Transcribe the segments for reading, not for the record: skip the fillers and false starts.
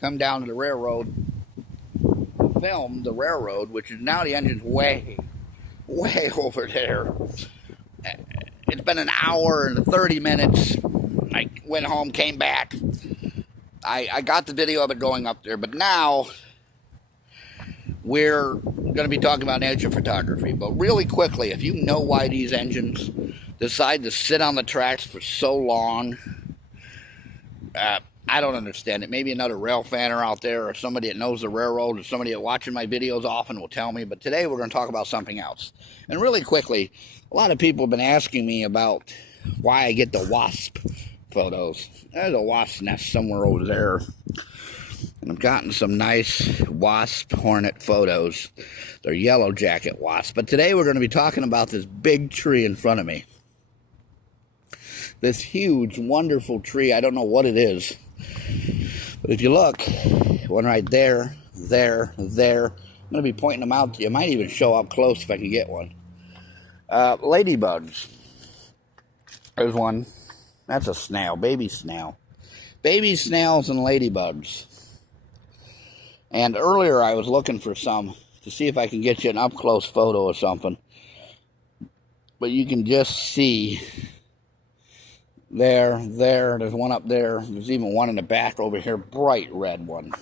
come down to the railroad, film the railroad, which is now the engine's way over there. It's been an hour and 30 minutes. I went home, came back. I got the video of it going up there, but now we're going to be talking about nature photography. But really quickly, if you know why these engines decide to sit on the tracks for so long, I don't understand it. Maybe another rail fanner out there, or somebody that knows the railroad, or somebody that watching my videos often will tell me. But today we're going to talk about something else. And really quickly, a lot of people have been asking me about why I get the wasp photos. There's a wasp nest somewhere over there. And I've gotten some nice wasp hornet photos. They're yellow jacket wasps. But today we're going to be talking about this big tree in front of me. This huge, wonderful tree. I don't know what it is. But if you look, one right there, there. I'm going to be pointing them out to you. I might even show up close if I can get one. Ladybugs. There's one. That's a snail, baby snail. Baby snails and ladybugs. And earlier I was looking for some to see if I can get you an up-close photo or something. But you can just see there, there's one up there. There's even one in the back over here, bright red one.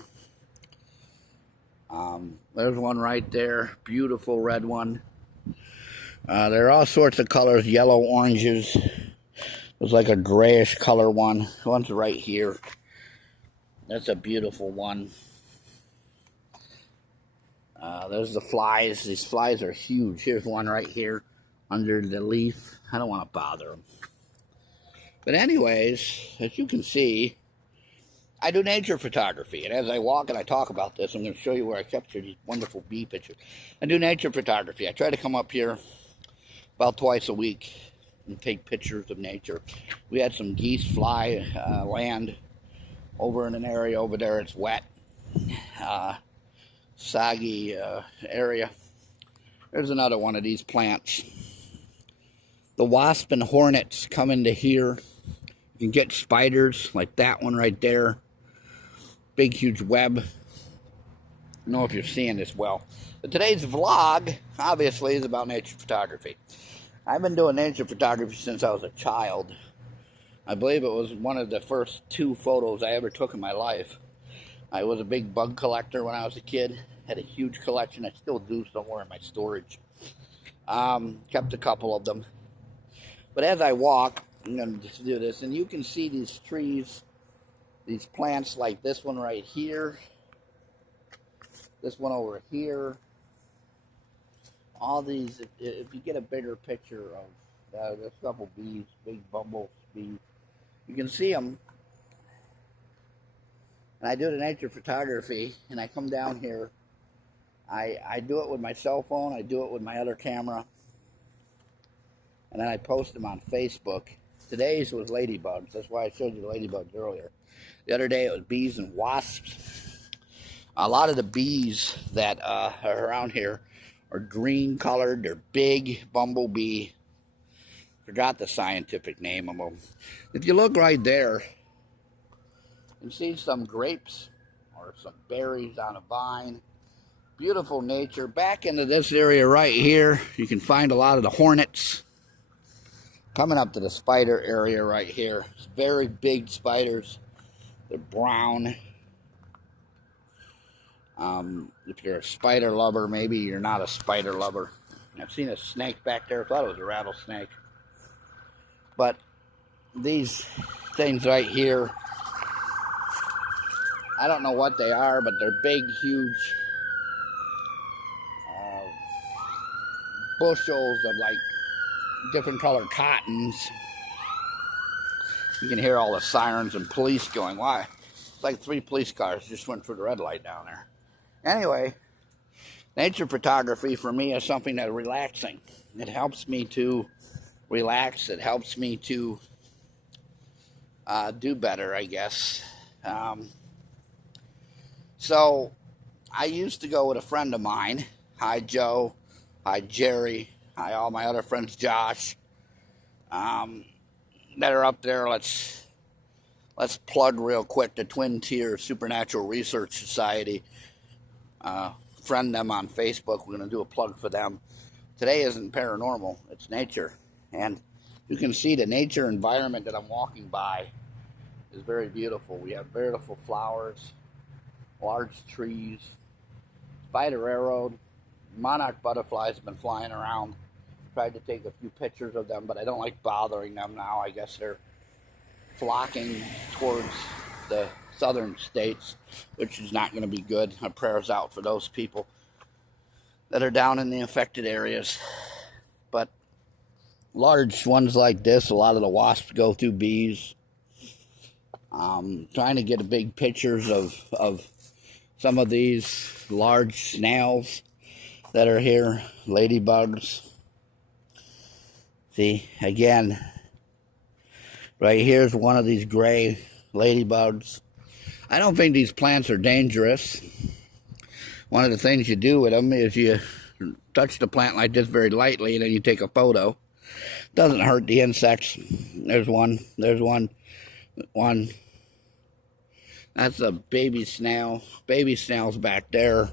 There's one right there, beautiful red one. There are all sorts of colors, yellow, oranges. There's like a grayish color one. One's right here. That's a beautiful one. There's the flies. These flies are huge. Here's one right here under the leaf. I don't want to bother them. But anyways, as you can see, I do nature photography. And as I walk and I talk about this, I'm going to show you where I capture these wonderful bee pictures. I do nature photography. I try to come up here about twice a week and take pictures of nature. We had some geese fly land over in an area over there. It's wet, soggy area. There's another one of these plants. The wasp and hornets come into here. You can get spiders like that one right there. Big, huge web. I don't know if you're seeing this well. But today's vlog, obviously, is about nature photography. I've been doing nature photography since I was a child. I believe it was one of the first 2 photos I ever took in my life. I was a big bug collector when I was a kid. Had a huge collection. I still do somewhere in my storage. Kept a couple of them. But as I walk, I'm going to do this, and you can see these trees, these plants like this one right here, this one over here. All these, if you get a bigger picture of, there's a couple bees, big bumblebees. You can see them. And I do the nature photography, and I come down here. I do it with my cell phone. I do it with my other camera. And then I post them on Facebook. Today's was ladybugs. That's why I showed you the ladybugs earlier. The other day it was bees and wasps. A lot of the bees that are around here are green colored. They're big bumblebee. Forgot the scientific name of them. If you look right there, you can see some grapes or some berries on a vine. Beautiful nature. Back into this area right here, you can find a lot of the hornets. Coming up to the spider area right here. It's very big spiders. They're brown. If you're a spider lover, maybe you're not a spider lover. I've seen a snake back there. I thought it was a rattlesnake. But these things right here, I don't know what they are, but they're big, huge bushels of like different colored cottons. You can hear all the sirens and police going. Why? It's like 3 police cars just went through the red light down there. Anyway, nature photography for me is something that's relaxing. It helps me to relax. It helps me to do better, I guess. So I used to go with a friend of mine. Hi, Joe. Hi, Jerry. Hi, all my other friends, Josh, that are up there. Let's let's plug real quick the Twin Tier Supernatural Research Society. Friend them on Facebook. We're going to do a plug for them. Today isn't paranormal, it's nature. And you can see the nature environment that I'm walking by is very beautiful. We have beautiful flowers, large trees, spider railroad, monarch butterflies have been flying around. Tried to take a few pictures of them, but I don't like bothering them now. I guess they're flocking towards the southern states, which is not going to be good. Our prayers out for those people that are down in the affected areas. But large ones like this, a lot of the wasps go through bees. Trying to get big pictures of some of these large snails that are here, ladybugs. See, again, right here's one of these gray ladybugs. I don't think these plants are dangerous. One of the things you do with them is you touch the plant like this very lightly, and then you take a photo. Doesn't hurt the insects. There's one. There's one. That's a baby snail. Baby snails back there.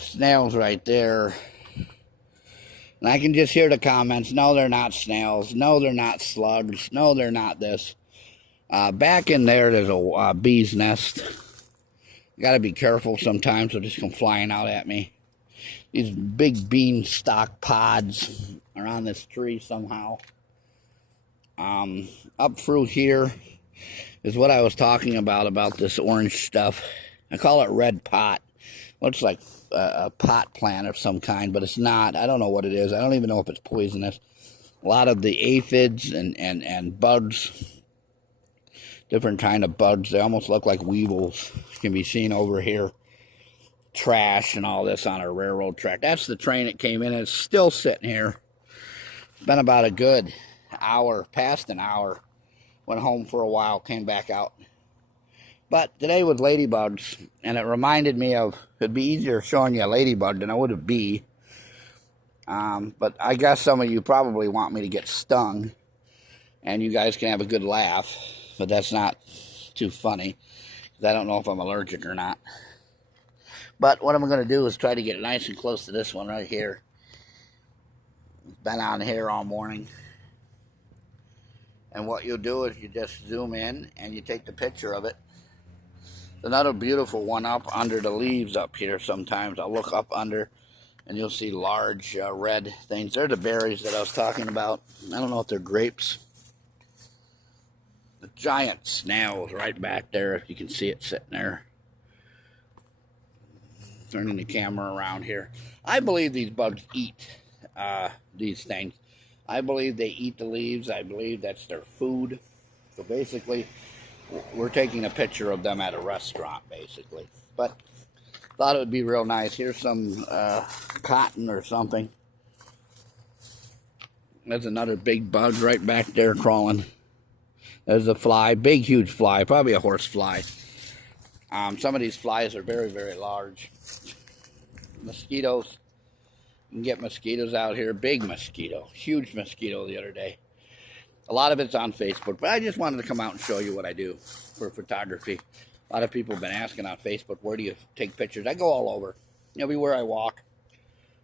Snails right there. And I can just hear the comments. No, they're not snails. No, they're not slugs. No, they're not this. Back in there's a bee's nest. You gotta be careful sometimes. They'll just come flying out at me. These big beanstalk pods are on this tree somehow. Up through here is what I was talking about this orange stuff. I call it red pot. Looks like a pot plant of some kind, but it's not. I don't know what it is. I don't even know if it's poisonous. A lot of the aphids and bugs, different kind of bugs, they almost look like weevils, can be seen over here. Trash and all this on a railroad track. That's the train that came in, and it's still sitting here. It's been about a good hour, past an hour. Went home for a while, came back out. But today was ladybugs, and it reminded me of, it'd be easier showing you a ladybug than it would a bee. But I guess some of you probably want me to get stung, and you guys can have a good laugh, but that's not too funny, because I don't know if I'm allergic or not. But what I'm going to do is try to get nice and close to this one right here. It's been on here all morning. And what you'll do is you just zoom in and you take the picture of it. Another beautiful one up under the leaves up here sometimes. I'll look up under and you'll see large red things. They're the berries that I was talking about. I don't know if they're grapes. The giant snails right back there, if you can see it sitting there. Turning the camera around here. I believe these bugs eat these things. I believe they eat the leaves. I believe that's their food. So basically, we're taking a picture of them at a restaurant, basically. But thought it would be real nice. Here's some cotton or something. There's another big bug right back there crawling. There's a fly, big, huge fly, probably a horse fly. Some of these flies are very, very large. Mosquitoes. You can get mosquitoes out here. Big mosquito. Huge mosquito the other day. A lot of it's on Facebook, but I just wanted to come out and show you what I do for photography. A lot of people have been asking on Facebook, where do you take pictures? I go all over. Everywhere I walk.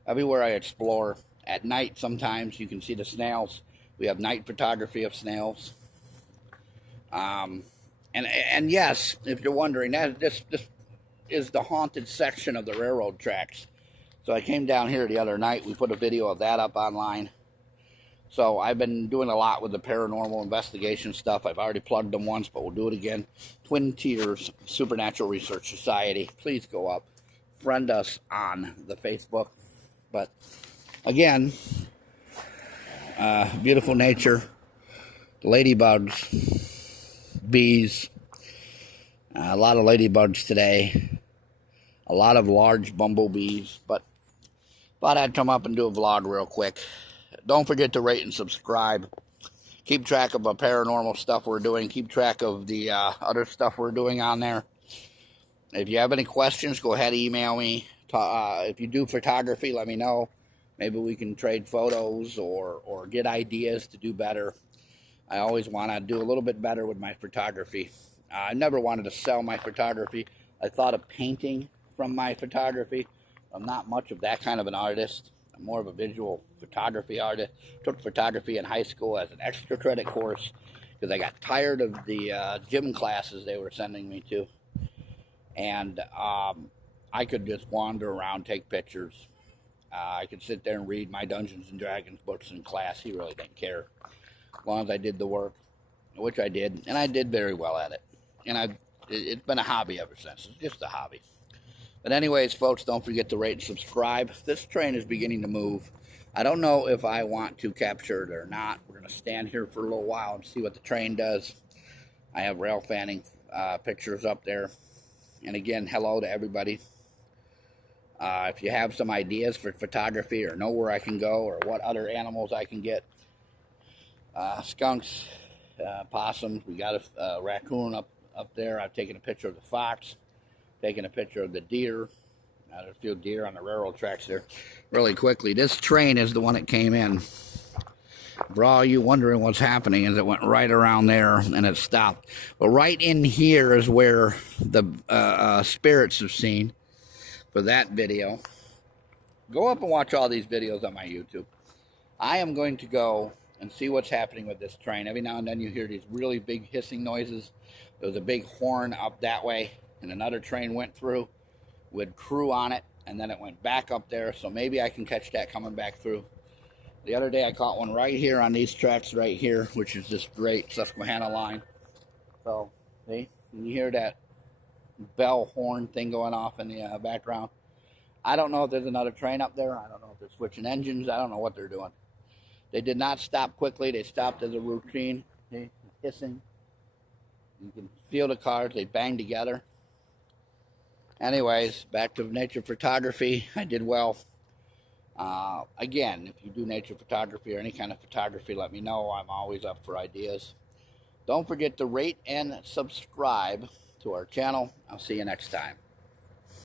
Everywhere I explore. At night, sometimes you can see the snails. We have night photography of snails. And yes, if you're wondering, this is the haunted section of the railroad tracks. So I came down here the other night. We put a video of that up online. So I've been doing a lot with the paranormal investigation stuff. I've already plugged them once, but we'll do it again. Twin Tiers Supernatural Research Society. Please go up. Friend us on the Facebook. But again, beautiful nature. Ladybugs. Bees. A lot of ladybugs today. A lot of large bumblebees. But thought I'd come up and do a vlog real quick. Don't forget to rate and subscribe. Keep track of the paranormal stuff we're doing. Keep track of the other stuff we're doing on there. If you have any questions, go ahead and email me. If you do photography, let me know. Maybe we can trade photos or get ideas to do better. I always want to do a little bit better with my photography. I never wanted to sell my photography. I thought of painting from my photography. I'm not much of that kind of an artist. I'm more of a visual photography artist. Took photography in high school as an extra credit course because I got tired of the gym classes they were sending me to. And I could just wander around, take pictures. I could sit there and read my Dungeons and Dragons books in class. He really didn't care, as long as I did the work, which I did, and I did very well at it. And it's been a hobby ever since. It's just a hobby. But anyways, folks, don't forget to rate and subscribe. This train is beginning to move. I don't know if I want to capture it or not. We're going to stand here for a little while and see what the train does. I have rail fanning pictures up there. And again, hello to everybody. If you have some ideas for photography or know where I can go or what other animals I can get, skunks, possums, we got a raccoon up there. I've taken a picture of the fox, taken a picture of the deer. There's a few deer on the railroad tracks there. Really quickly, this train is the one that came in. For all you wondering what's happening, is it went right around there and it stopped. But right in here is where the spirits have seen. For that video, go up and watch all these videos on my YouTube. I am going to go and see what's happening with this train. Every now and then you hear these really big hissing noises. There was a big horn up that way, and another train went through with crew on it, and then it went back up there, so maybe I can catch that coming back through. The other day I caught one right here on these tracks right here, which is this great Susquehanna line. So, see, you hear that bell horn thing going off in the background. I don't know if there's another train up there. I don't know if they're switching engines. I don't know what they're doing. They did not stop quickly. They stopped as a routine. See, hissing. You can feel the cars. They bang together. Anyways, back to nature photography. I did well. Again, if you do nature photography or any kind of photography, let me know. I'm always up for ideas. Don't forget to rate and subscribe to our channel. I'll see you next time.